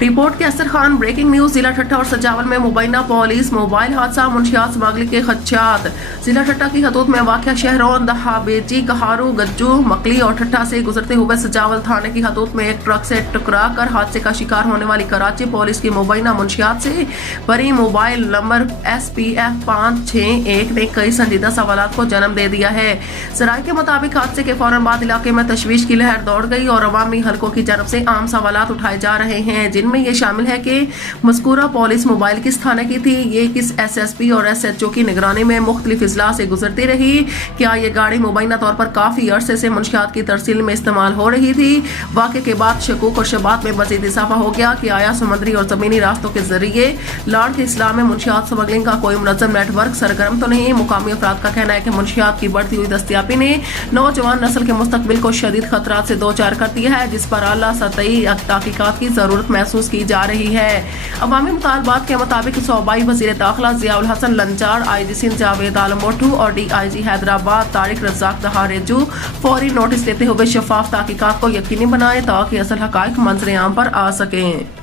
Report के असर Khan. Breaking news. जिला ठट्टा और सजावल में मुबैना पुलिस मोबाइल हादसा, मुंशियात स्मगलिंग के खदशात। जिला ठट्टा की हदूद में वाक़या शहरों दहा, बेची, कहारू, गज्जू, मकली और ठट्टा से गुजरते हुए सजावल थाने की हदूद में एक ट्रक से टकरा कर हादसे का शिकार होने वाली कराची पुलिस की मुबैना मुंशियात से बरी मोबाइल नंबर SPF 561 ने कई संजीदा सवालात को जन्म दे दिया है। सराय के मुताबिक हादसे के फौरन बाद इलाके में तशवीश की लहर दौड़ गई और अवामी हलकों की जानब से आम सवालात उठाए जा रहे हैं, जिनमें ये शामिल है कि मज़कूरा पुलिस मोबाइल किस थाने की थी, ये किस SSP और SHO की निगरानी में मुख्तलिफ अजला से गुजरती रही, क्या ये गाड़ी मुबैना तौर पर काफी अरसे से मुंशियात की तरसील में इस्तेमाल हो रही थी। वाक़े के बाद शकूक और शबात में मजीद इजाफा हो गया कि आया समुद्री और जमीनी रास्तों के जरिए लाड़ के इस्लाम में मुंशियात स्मगलिंग का कोई मुनज़्ज़म नेटवर्क सरगर्म तो नहीं। मुकामी अफराद का कहना है कि मुंशियात की बढ़ती हुई दस्तयाबी ने नौजवान नस्ल के मुस्तकबिल को शदीद खतरात से दो चार कर दिया है, जिस पर आला सतही तहकीकात की जरूरत महसूस की जा रही है। अवामी मुतालबात के मुताबिक सूबाई वज़ीर दाखिला ज़ियाउल हसन लंचार, IG सिंध जावेद आलम भुट्टो और DIG हैदराबाद तारिक रज़ाक दहारेजू फौरी नोटिस लेते हुए शफाफ तहकीकात को यकीनी बनाएं ताकि असल हक़ाइक़ मंज़र आम पर आ सकें।